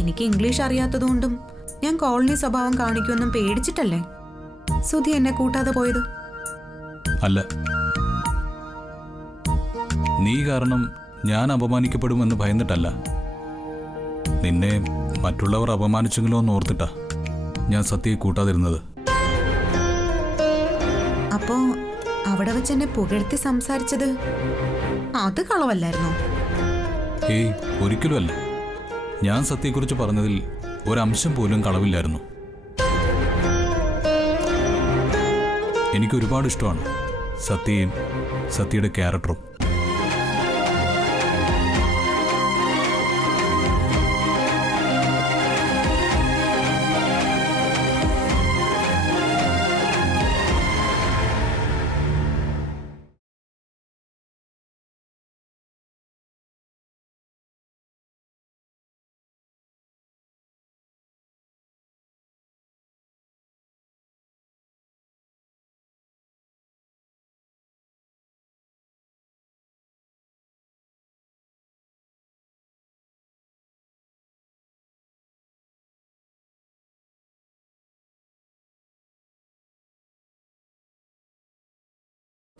എനിക്ക് ഇംഗ്ലീഷ് അറിയാത്തതുകൊണ്ടും ഞാൻ കോളനി സ്വഭാവം കാണിക്കുമെന്നും പേടിച്ചിട്ടല്ലേ സുധി എന്നെ കൂട്ടാതെ പോയത്? അല്ല, നീ കാരണം ഞാൻ അപമാനിക്കപ്പെടുമെന്ന് ഭയന്നിട്ടല്ല. നിന്നെ മറ്റുള്ളവർ അപമാനിച്ചെങ്കിലോ എന്ന് ഓർത്തിട്ടാ ഞാൻ സത്യയെ കൂട്ടാതിരുന്നത്. അപ്പോ അവിടെ വെച്ച് എന്നെ പുകഴ്ത്തി സംസാരിച്ചത് അത് കളവല്ലായിരുന്നോ? ഏയ്, ഒരിക്കലുമല്ല. ഞാൻ സത്യയെക്കുറിച്ച് പറഞ്ഞതിൽ ഒരംശം പോലും കളവില്ലായിരുന്നു. എനിക്കൊരുപാട് ഇഷ്ടമാണ് സത്യയും സത്യയുടെ ക്യാരക്ടറും.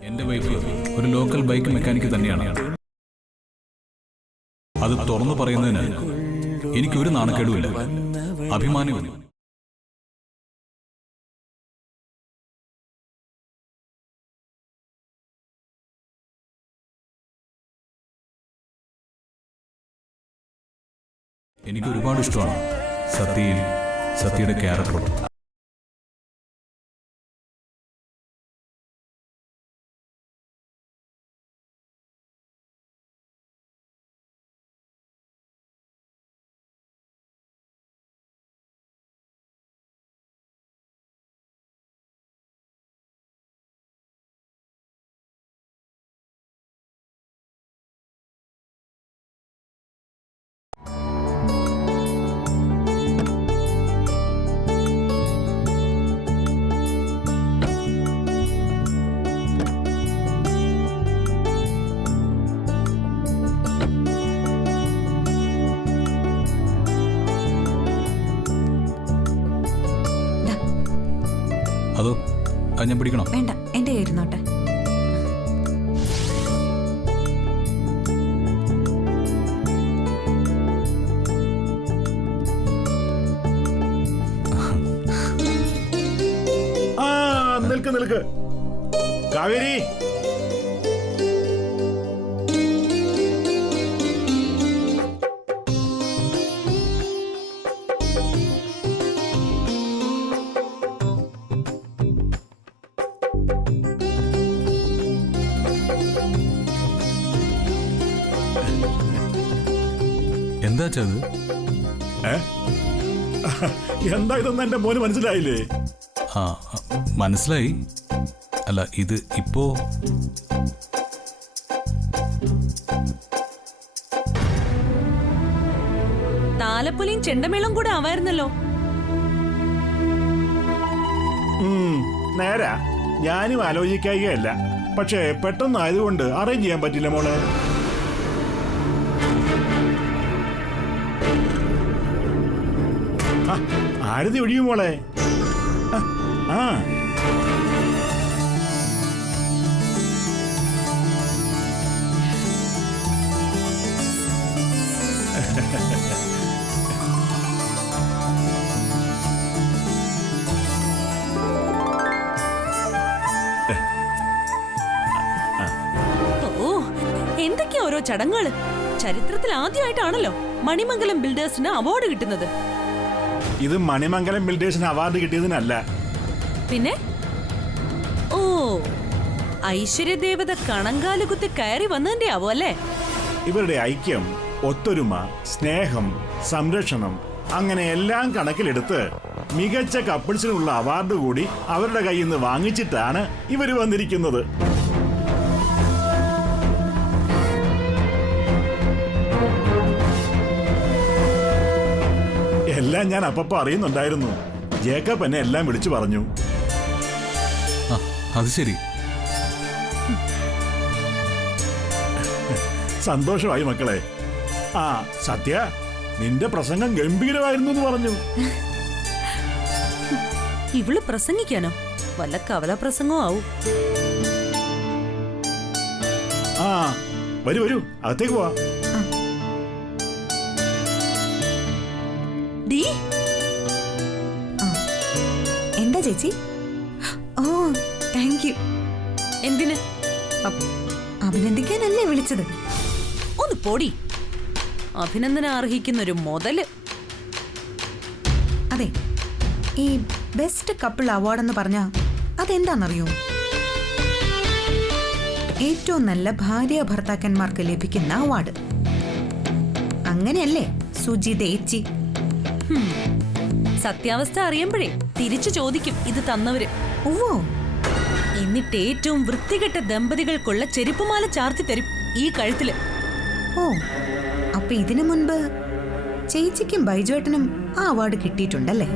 എന്റെ വൈഫ് ഒരു ലോക്കൽ ബൈക്ക് മെക്കാനിക്ക് തന്നെയാണ്. അത് തുറന്നു പറയുന്നതിന് എനിക്കൊരു നാണക്കേടുമില്ല, അഭിമാനവും. എനിക്കൊരുപാട് ഇഷ്ടമാണ് സത്യയും സത്യയുടെ ക്യാരക്ടറും. അതോ അത് ഞാൻ പിടിക്കണോ? വേണ്ട, എന്റെ ഇരുന്നോട്ടെ. നിൽക്ക് നിൽക്ക് കാവേരി. എന്താ ചെയ്ത്? എന്താ ഇതൊന്നും എന്റെ മോന് മനസ്സിലായില്ലേ? ആ, മനസ്സിലായി. അല്ല, ഇത് ഇപ്പോ താലപ്പൊലിയും ചെണ്ടമേളം കൂടെ ആവായിരുന്നല്ലോ. നേരാ, ഞാനും ആലോചിക്കുകയല്ല. പക്ഷേ പെട്ടെന്നായതുകൊണ്ട് അറേഞ്ച് ചെയ്യാൻ പറ്റില്ല മോളെ. ആരതി ഒഴിയും മോളെ. ആ ഓ, എന്തൊക്കെയാ ഓരോ ചടങ്ങുകള്. ചരിത്രത്തിൽ ആദ്യമായിട്ടാണല്ലോ മണിമംഗലം ബിൽഡേഴ്സിന് അവാർഡ് കിട്ടുന്നത്. ഇത് മണിമംഗലം ബിൽഡേഴ്സിന് അവാർഡ് കിട്ടിയതിനല്ല. പിന്നെ ഓ, ഐശ്വര്യദേവത കണങ്കാലുകുത്തി കയറി വന്നതിന്റെ ആവോ അല്ലേ? ഇവരുടെ ഐക്യം, ഒത്തൊരുമ, സ്നേഹം, സംരക്ഷണം, അങ്ങനെ എല്ലാം കണക്കിലെടുത്ത് മികച്ച കപ്പിൾസിനുള്ള അവാർഡ് കൂടി അവരുടെ കയ്യിൽ നിന്ന് വാങ്ങിച്ചിട്ടാണ് ഇവർ വന്നിരിക്കുന്നത്. എല്ലാം ഞാൻ അപ്പപ്പോ അറിയുന്നുണ്ടായിരുന്നു. ജേക്കബ് എന്നെ എല്ലാം വിളിച്ചു പറഞ്ഞു. അത് ശരി. സന്തോഷമായി മക്കളെ. ആ സത്യ, നിന്റെ പ്രസംഗം ഗംഭീരമായിരുന്നു എന്ന് പറഞ്ഞു. ഇവള് പ്രസംഗിക്കാനോ? വല്ല കവല പ്രസംഗവും ആവും. ആ വരൂ വരൂ, അകത്തേക്ക് പോവാ. ഡീ, എന്താ ചേച്ചി? ഓ താങ്ക് യു. എന്തിന്? അഭിനന്ദിക്കാനല്ലേ വിളിച്ചത്? ഒന്ന് പൊടി. അഭിനന്ദനം അർഹിക്കുന്ന ഒരു മുതല്. അതെ, ഈ ബെസ്റ്റ് കപ്പിൾ അവാർഡ് എന്ന് പറഞ്ഞാ അതെന്താണെന്നറിയോ? ഏറ്റവും നല്ല ഭാര്യ ഭർത്താക്കന്മാർക്ക് ലഭിക്കുന്ന അവാർഡ്. അങ്ങനെയല്ലേ സുജിതേച്ചി? സത്യാവസ്ഥ അറിയുമ്പോഴേ തിരിച്ചു ചോദിക്കും ഇത് തന്നവര്. ഓ, എന്നിട്ട് ഏറ്റവും വൃത്തികെട്ട ദമ്പതികൾക്കുള്ള ചെരുപ്പുമാല ചാർത്തി തരും ഈ കഴുത്തില്. ഓ, അപ്പൊ ഇതിനു മുൻപ് ചേച്ചിക്കും ബൈജുവേട്ടനും ആ അവാർഡ് കിട്ടിയിട്ടുണ്ടല്ലേ?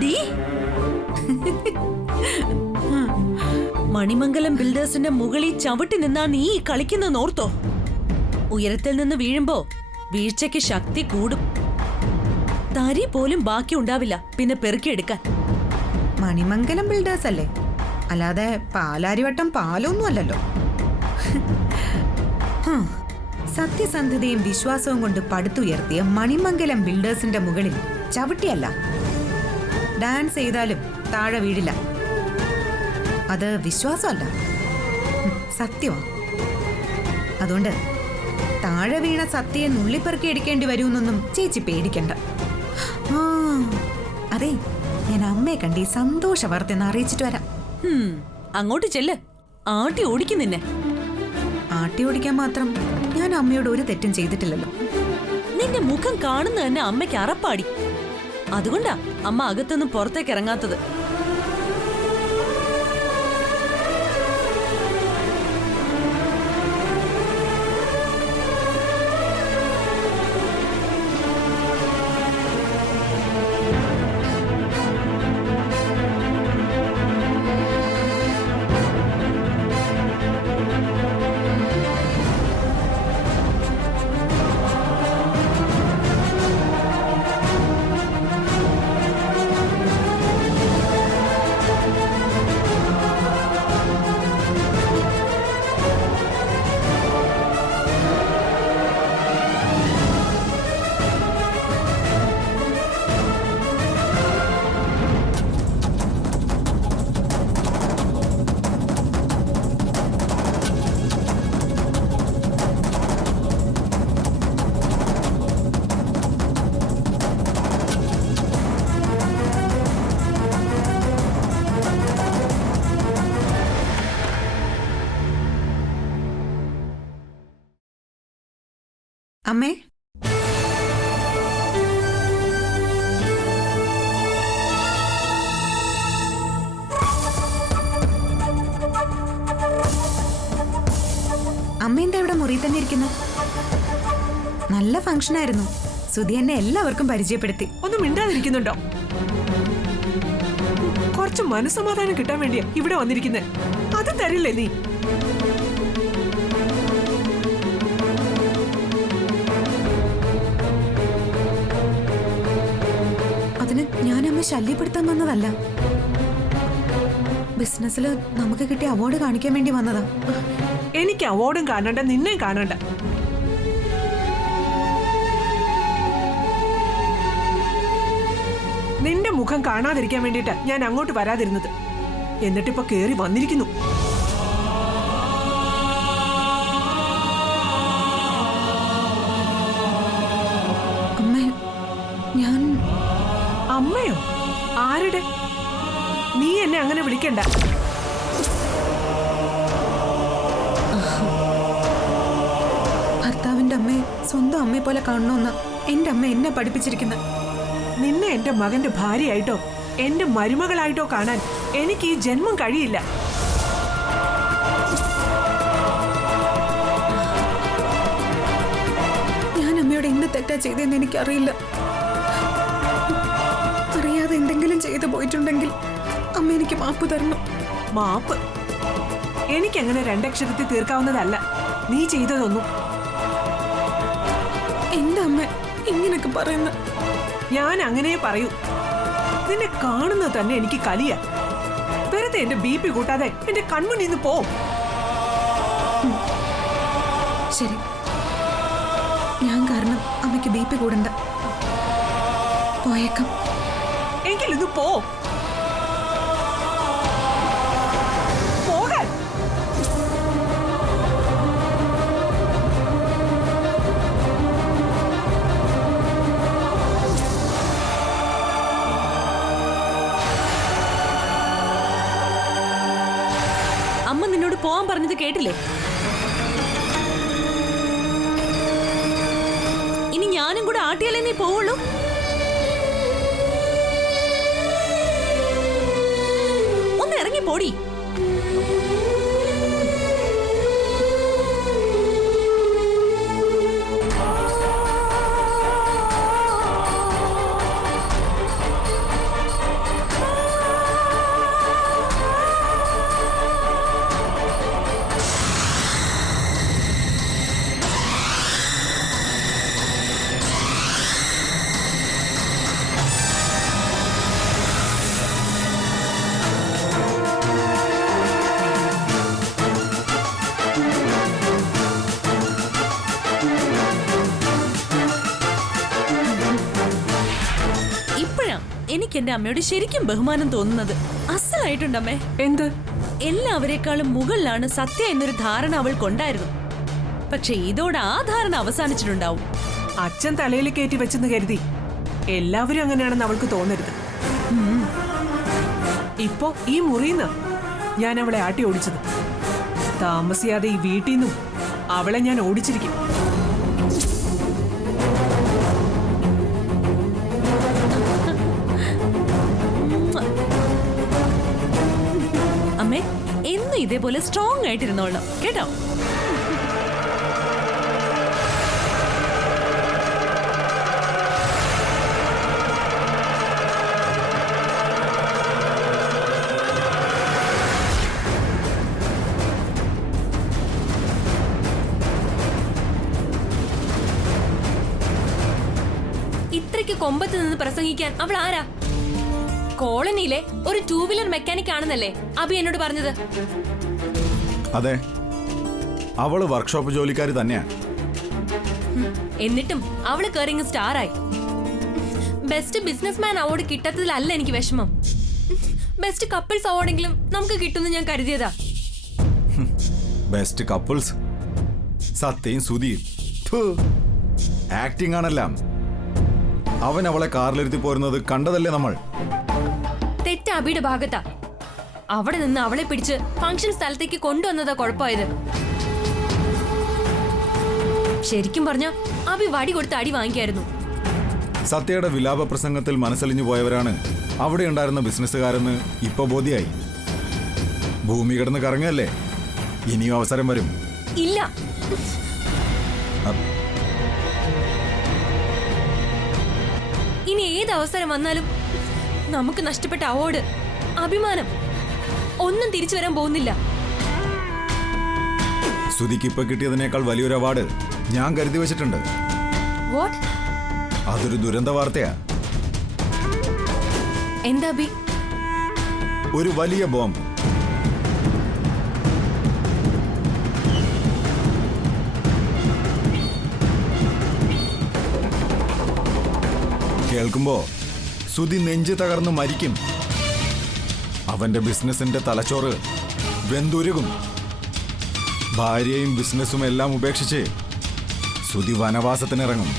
ഡീ, മണിമംഗലം ബിൽഡേഴ്സിന്റെ മുകളിൽ ചവിട്ടി നിന്നാ നീ കളിക്കുന്ന ഓർത്തോ? ഉയരത്തിൽ നിന്ന് വീഴുമ്പോ വീഴ്ചയ്ക്ക് ശക്തി കൂടും. തരി പോലും ബാക്കി ഉണ്ടാവില്ല പിന്നെ പെറുക്കിയെടുക്കാൻ. മണിമംഗലം ബിൽഡേഴ്സ് അല്ലേ, അല്ലാതെ പാലാരിവട്ടം പാലൊന്നും അല്ലല്ലോ. സത്യസന്ധതയും വിശ്വാസവും കൊണ്ട് പടുത്തുയർത്തിയ മണിമംഗലം ബിൽഡേഴ്സിന്റെ മുകളിൽ ചവിട്ടിയല്ല. ഡാൻസ് ചെയ്താലും താഴെ വീഴില്ല. അത് വിശ്വാസമല്ല, സത്യമാണ്. അതുകൊണ്ട് താഴെ വീണ സത്യയെ നുള്ളിപ്പെറുക്കി എടുക്കേണ്ടി വരുമെന്നൊന്നും ചേച്ചി പേടിക്കണ്ട. ആ അതെ, ഞാൻ അമ്മയെ കണ്ടി സന്തോഷ വാർത്ത അറിയിച്ചിട്ട് വരാം. അങ്ങോട്ട് ചെല്ല്, ആട്ടി ഓടിക്കും നിന്നെ. ആട്ടി ഓടിക്കാൻ മാത്രം ഞാൻ അമ്മയോട് ഒരു തെറ്റും ചെയ്തിട്ടില്ലല്ലോ. നിന്റെ മുഖം കാണുന്ന തന്നെ അമ്മയ്ക്ക് അറപ്പാടി. അതുകൊണ്ടാ അമ്മ അകത്തൊന്നും പുറത്തേക്ക് ഇറങ്ങാത്തത്. അമ്മേ, അമ്മ എന്താ ഇവിടെ മുറി തന്നെ ഇരിക്കുന്നു? നല്ല ഫംഗ്ഷൻ ആയിരുന്നു. സുധി എന്നെ എല്ലാവർക്കും പരിചയപ്പെടുത്തി. ഒന്നും മിണ്ടാതിരിക്കുന്നുണ്ടോ? കുറച്ച് മനസ്സമാധാനം കിട്ടാൻ വേണ്ടിയാ ഇവിടെ വന്നിരിക്കുന്നത്. അത് തരില്ലേ നീ? അതിന് ഞാൻ അമ്മ ശല്യപ്പെടുത്താൻ വന്നതല്ല. ബിസിനസ്സിൽ നമുക്ക് കിട്ടിയ അവാർഡ് കാണിക്കാൻ വേണ്ടി വന്നതാ. എനിക്ക് അവാർഡും കാണണ്ട, നിന്നെ കാണണ്ട. നിന്റെ മുഖം കാണാതിരിക്കാൻ വേണ്ടിട്ടാ ഞാൻ അങ്ങോട്ട് വരാതിരുന്നത്. എന്നിട്ടിപ്പോ കേറി വന്നിരിക്കുന്നു. അമ്മേ, ഞാൻ അമ്മയോ? ആരുടെ? നീ എന്നെ അങ്ങനെ വിളിക്കണ്ട. ഭർത്താവിന്റെ അമ്മയെ സ്വന്തം അമ്മയെ പോലെ കാണണമെന്ന് എന്റെ അമ്മ എന്നെ പഠിപ്പിച്ചിരിക്കുന്നത്. നിന്നെ എന്റെ മകന്റെ ഭാര്യയായിട്ടോ എന്റെ മരുമകളായിട്ടോ കാണാൻ എനിക്ക് ഈ ജന്മം കഴിയില്ല. ഞാൻ അമ്മയോട് എന്ത് തെറ്റാ ചെയ്തതെന്ന് എനിക്കറിയില്ല. അറിയാതെ എന്തെങ്കിലും ചെയ്തു പോയിട്ടുണ്ടെങ്കിൽ അമ്മ എനിക്ക് മാപ്പ് തരണം. മാപ്പ് എനിക്കങ്ങനെ രണ്ടക്ഷരത്തിൽ തീർക്കാവുന്നതല്ല നീ ചെയ്തതൊന്നും. എന്താ അമ്മ ഇങ്ങനൊക്കെ പറയുന്ന? ഞാൻ അങ്ങനെ പറയൂ. നിന്നെ കാണുന്നത് തന്നെ എനിക്ക് കലിയാ. വെറുതെ എന്റെ BP കൂട്ടാതെ എന്റെ കൺമുന്നിൽ നിന്ന് പോ. ശരി, ഞാൻ കാരണം അമ്മയ്ക്ക് BP കൂടണ്ട. പോയേക്കാം. എങ്കിലിന്ന് പോ. പോകാൻ. അമ്മ നിന്നോട് പോവാൻ പറഞ്ഞത് കേട്ടില്ലേ? ഇനി ഞാനും കൂടെ ആട്ടിയാലേ നീ പോവുള്ളൂ. ഒന്ന് ഇറങ്ങി പോടി. എനിക്ക് എന്റെ അമ്മയോട് ശരിക്കും ബഹുമാനം തോന്നുന്നത്. അസലായിട്ടുണ്ടമ്മേ. എന്ത്? എല്ലാവരെക്കാളും മുകളിലാണ് സത്യ എന്നൊരു ധാരണ അവൾക്കുണ്ടായിരുന്നു. പക്ഷെ ഇതോടെ ആ ധാരണ അവസാനിച്ചിട്ടുണ്ടാവും. അച്ഛൻ തലയിൽ കയറ്റി വെച്ചെന്ന് കരുതി എല്ലാവരും അങ്ങനെയാണെന്ന് അവൾക്ക് തോന്നരുത്. ഇപ്പോ ഈ മുറിന്ന് ഞാൻ അവളെ ആട്ടി ഓടിച്ചത്. താമസിയാതെ ഈ വീട്ടിൽ നിന്നും അവളെ ഞാൻ ഓടിച്ചിരിക്കും. അമ്മേ, എന്നും ഇതേപോലെ സ്ട്രോങ് ആയിട്ടിരുന്നോളണം കേട്ടോ. ഇത്രയ്ക്ക് കൊമ്പത്ത് നിന്ന് പ്രസംഗിക്കാൻ അവൾ ആരാ? കോളനിയിലെ ഒരു 2 വീലർ മെക്കാനിക് ആണെന്നല്ലേ അഭി എന്നോട് പറഞ്ഞത്? അതെ, അവള് വർക്ക്ഷോപ്പ് ജോലിക്കാരി തന്നെയാ. എന്നിട്ടും അവള് കേറിങ് സ്റ്റാറായി. ബെസ്റ്റ് ബിസിനസ്മാൻ അവാർഡ് കിട്ടാത്തതിലല്ല എനിക്ക് വിഷമം. ബെസ്റ്റ് കപ്പിൾസ് അവാർഡെങ്കിലും നമുക്ക് കിട്ടുമെന്ന് ഞാൻ കരുതിയതാ. ബെസ്റ്റ് കപ്പിൾസ് സത്യയും സുധിയും. ആക്ടിംഗ് ആണെല്ലാം. അവൻ അവളെ കാറിലിരുത്തി പോരുന്നത് കണ്ടതല്ലേ നമ്മൾ. തെറ്റ് അഭിയുടെ ഭാഗത്താ. അവിടെ നിന്ന് അവളെ പിടിച്ച് ഫംഗ്ഷൻ സ്ഥലത്തേക്ക് കൊണ്ടുവന്നതാ കുഴപ്പമായത്. ശരിക്കും പറഞ്ഞ അഭി വടി കൊടുത്ത് അടി വാങ്ങിക്കായിരുന്നു. സത്യയുടെ വിലാപ പ്രസംഗത്തിൽ മനസ്സലിഞ്ഞു പോയവരാണ് അവിടെ ഉണ്ടായിരുന്ന ബിസിനസ്സുകാരെന്ന് ഇപ്പൊ ബോധ്യായി. ഭൂമി കിടന്ന് കറങ്ങല്ലേ, ഇനിയും അവസരം വരും. ഇല്ല, ഇനി ഏത് അവസരം വന്നാലും നമുക്ക് നഷ്ടപ്പെട്ട അവാർഡ്, അഭിമാനം ഒന്നും തിരിച്ചു വരാൻ പോകുന്നില്ല. സുധിക്ക് ഇപ്പൊ കിട്ടിയതിനേക്കാൾ വലിയൊരു അവാർഡ് ഞാൻ കരുതി വെച്ചിട്ടുണ്ട്. വാട്ട്? അതൊരു ദുരന്ത വാർത്തയാ. എന്താ അഭി? ഒരു വലിയ ബോംബ്. കേൾക്കുമ്പോ സുധി നെഞ്ച് തകർന്ന് മരിക്കും. അവന്റെ ബിസിനസിന്റെ തലച്ചോറ് വെന്തുരുകും. ഭാര്യയും ബിസിനസ്സും എല്ലാം ഉപേക്ഷിച്ച് സുധി വനവാസത്തിനിറങ്ങും.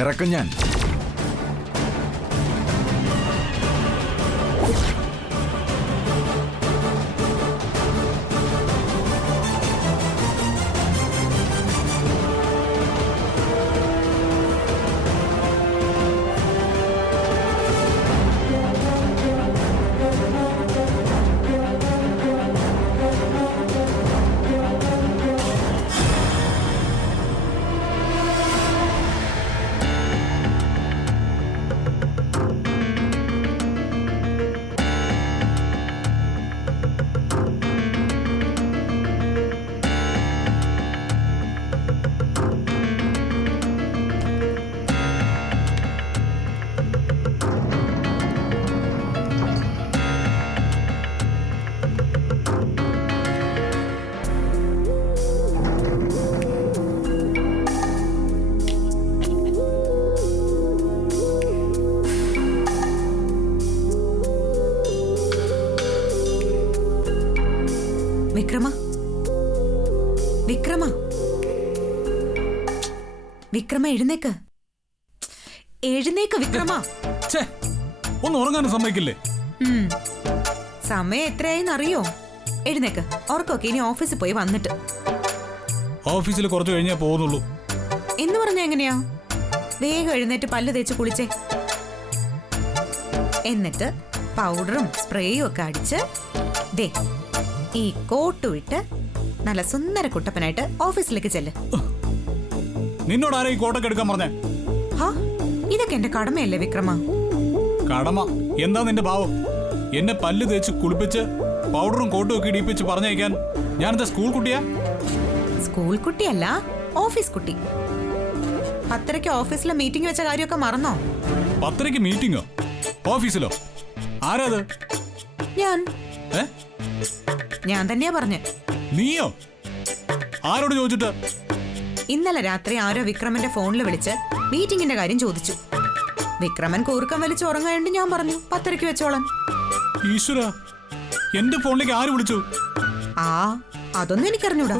ഇറക്കും ഞാൻ. വിക്രമ വിക്രമ വിക്രമ എഴുന്നേക്ക് എഴുന്നേക്ക് വിക്രമ. ഛേ, ഒന്ന് ഉറങ്ങാനും സമ്മതിക്കില്ലേ? സമയം എത്രയായെന്ന് അറിയോ? എഴുന്നേക്ക്, ഓർക്കൊക്കെ ഇനി ഓഫീസിൽ പോയി വന്നിട്ട്. ഓഫീസിൽ കുറച്ച് കഴിഞ്ഞേ പോകുന്നുള്ളൂ. എന്ന് പറഞ്ഞാ എങ്ങനെയാ? വേഗം എഴുന്നേറ്റ് പല്ല് തേച്ച് കുളിച്ചേ. എന്നിട്ട് പൗഡറും സ്പ്രേയും ഒക്കെ അടിച്ച് ദേ ഈ കോട്ടും ഇട്ട് നല്ല സുന്ദര കുട്ടപ്പനായിട്ട് ഓഫീസിലേക്ക് ചെല്ല്. നിന്നോട് ആരാ ഈ കോട്ടൊക്കെ എടുക്കാൻ പറഞ്ഞേ? ഹാ, ഇതൊക്കെ എന്റെ കടമയല്ലേ വിക്രമ? കടമ എന്താ നിന്റെ ഭാവം? എന്നെ പല്ല് തേച്ച് കുളിപ്പിച്ച് പൗഡറും കോട്ടും ഒക്കെ ഇടിപ്പിച്ച് പറഞ്ഞയക്കാൻ ഞാനെന്താ സ്കൂൾ കുട്ടിയാ? സ്കൂൾ കുട്ടിയല്ല, ഓഫീസ് കുട്ടി. 10:30 ഓഫീസിലെ മീറ്റിംഗ് വെച്ച കാര്യമൊക്കെ മറന്നോ? 10:30 മീറ്റിംഗോ? ഓഫീസിലോ? ആരാത്? ഞാൻ ഏ? ഞാൻ തന്നെയാ പറഞ്ഞേ. നീയോ? ആരോട് ചോദിച്ചിട്ട്? ഇന്നലെ രാത്രി ആരോ വിക്രമന്റെ ഫോണിൽ വിളിച്ച് മീറ്റിംഗിന്റെ കാര്യം ചോദിച്ചു. വിക്രമൻ കൂർക്കം വലിച്ച് ഉറങ്ങാണ്ട് ഞാൻ പറഞ്ഞു 10:30 വെച്ചോളാൻ. ഈശ്വര, എന്റെ ഫോണിലേക്ക് ആര് വിളിച്ചു? ആ, അതൊന്നും എനിക്കറിഞ്ഞൂടാ.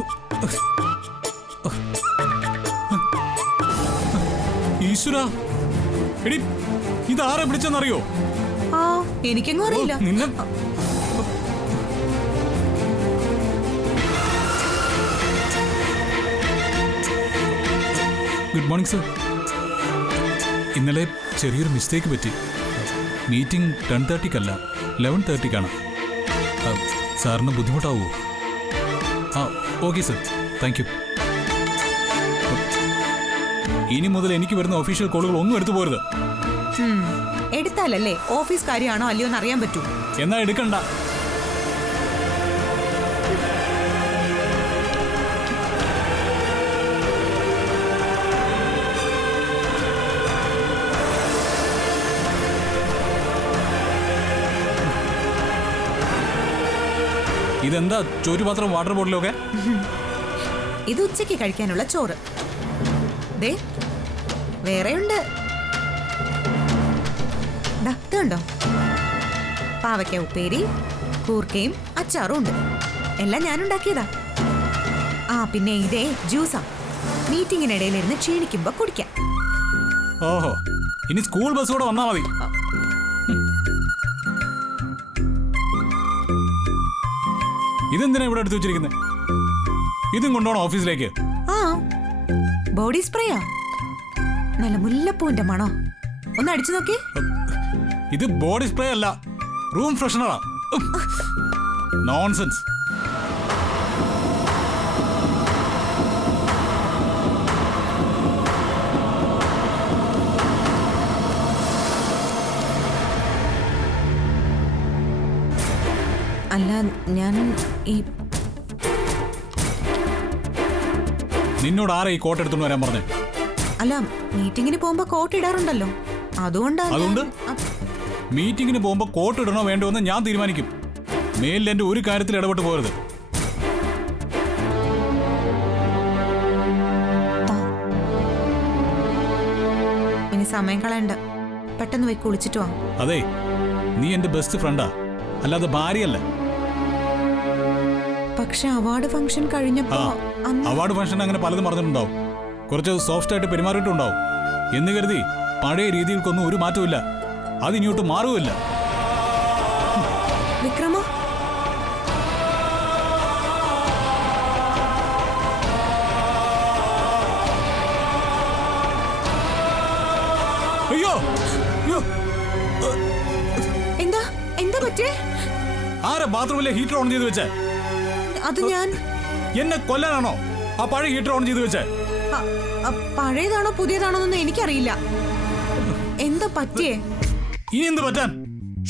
ഈശ്വര, എടി ഇതാരെ വിളിച്ചെന്നറിയോ? ആ, എനിക്കെങ്ങും അറിയില്ല. നിന്നെ ഗുഡ് മോർണിംഗ് സർ. ഇന്നലെ ചെറിയൊരു മിസ്റ്റേക്ക് പറ്റി. മീറ്റിംഗ് 10:30-ക്കല്ല 11:30-ക്കാണ്. സാറിന് ബുദ്ധിമുട്ടാവുമോ? ആ, ഓക്കെ സർ, താങ്ക് യു. ഇനി മുതൽ എനിക്ക് വരുന്ന ഒഫീഷ്യൽ കോളുകൾ ഒന്നും എടുത്തു പോരുത്. എടുത്താലല്ലേ ഓഫീസ് കാര്യമാണോ അല്ലയോ എന്ന് അറിയാൻ പറ്റൂ. എന്നാ എടുക്കണ്ട. ഇതെന്താ ചോറ്റുപാത്രം വാട്ടർ ബോട്ടിലൊക്കെ? ഇത് ഉച്ചയ്ക്ക് കഴിക്കാനുള്ള ചോറ്. ദേ വേറെയുണ്ട്. ഇതുണ്ടോ? പാവയ്ക്ക ഉപ്പേരി, കൂർക്കയും അച്ചാറും ഉണ്ട്. എല്ലാം ഞാനുണ്ടാക്കിയതാ. ആ, പിന്നെ ഇതേ ജ്യൂസാ. മീറ്റിങ്ങിനിടയിലിരുന്ന് ക്ഷീണിക്കുമ്പോ കുടിക്കാം. ഓഹോ, ഇനി സ്കൂൾ ബസ് കൂടെ വന്നാ മതി. ഇതെന്തിനാ ഇവിടെ എടുത്തു വെച്ചിരിക്കുന്നത്? ഇതും കൊണ്ടുപോകണം ഓഫീസിലേക്ക്? ആ, ബോഡി സ്പ്രേയാ. നല്ല മുല്ലപ്പൂവിന്റെ മണോ. ഒന്ന് അടിച്ചു നോക്കി. ഇത് ബോഡി സ്പ്രേ അല്ല, റൂം ഫ്രഷ്നറാ. നോൺസെൻസ്. അല്ല, ഞാൻ ഈ നിന്നോട് ആരാ ഈ കോട്ട് എടുത്തോണ്ട് വരാൻ പറഞ്ഞേ? അല്ല, മീറ്റിങ്ങിന് പോകുമ്പോ കോട്ട് ഇടാറുണ്ടല്ലോ, അതുകൊണ്ടാ. അതുകൊണ്ട് മീറ്റിങ്ങിന് പോകുമ്പോ കോട്ട് ഇടണോ വേണ്ടോ എന്ന് ഞാൻ തീരുമാനിക്കും. മേലിൽ എന്റെ ഒരു കാര്യത്തിൽ ഇടപെട്ട് പോരുത്. ഇനി സമയം കളയണ്ട, പെട്ടെന്ന് പോയി കുളിച്ചിട്ട് വാ. അതെ, നീ എന്റെ ബെസ്റ്റ് ഫ്രണ്ടാ, അല്ലാതെ ഭാര്യയല്ല. പക്ഷെ അവാർഡ് ഫംഗ്ഷൻ കഴിഞ്ഞപ്പോ അവാർഡ് ഫംഗ്ഷൻ അങ്ങനെ പലതും പറഞ്ഞിട്ടുണ്ടാവും. കുറച്ച് സോഫ്റ്റ് ആയിട്ട് പെരുമാറിയിട്ടുണ്ടാവും. എന്ന് കരുതി പഴയ രീതികൾക്കൊന്നും ഒരു മാറ്റമില്ല. അതിനിയോട്ട് മാറുമില്ല. വിക്രമ, അയ്യോ അയ്യോ, എന്താ എന്താ പറ്റേ? ആരാ ബാത്റൂമിലെ ഹീറ്റർ ഓൺ ചെയ്ത് വെച്ചേ? അത് ഞാൻ. എന്നെ കൊല്ലാനാണോ ആ പഴയ ഹീറ്റർ ഓൺ ചെയ്ത് വെച്ചേ? പഴയതാണോ പുതിയതാണോ എന്നൊന്നും എനിക്കറിയില്ല. എന്താ പറ്റിയേ? ഇനി എന്ത് പറ്റാൻ?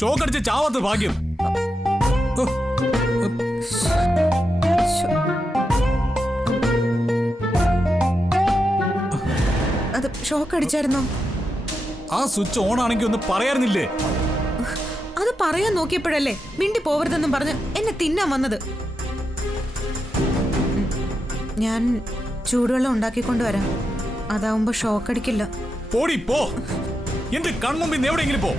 ഷോക്ക് അടിച്ച് ചാവാത്ത ഭാഗ്യം. അത് ഷോക്ക് അടിച്ചായിരുന്നോ? ആ സ്വിച്ച് ഓൺ ആണെങ്കിൽ ഒന്ന് പറയാറുന്നില്ലേ? അത് പറയാൻ നോക്കിയപ്പോഴല്ലേ മിണ്ടി പോവരുതെന്നും പറഞ്ഞ് എന്നെ തിന്നാൻ വന്നത്. ഞാൻ ചൂടുവെള്ളം ഉണ്ടാക്കിക്കൊണ്ടുവരാം, അതാവുമ്പോ ഷോക്ക് അടിക്കില്ല. പോടി പോ, എന്റെ കൺമുമ്പിൽ എവിടെയെങ്കിലും പോ.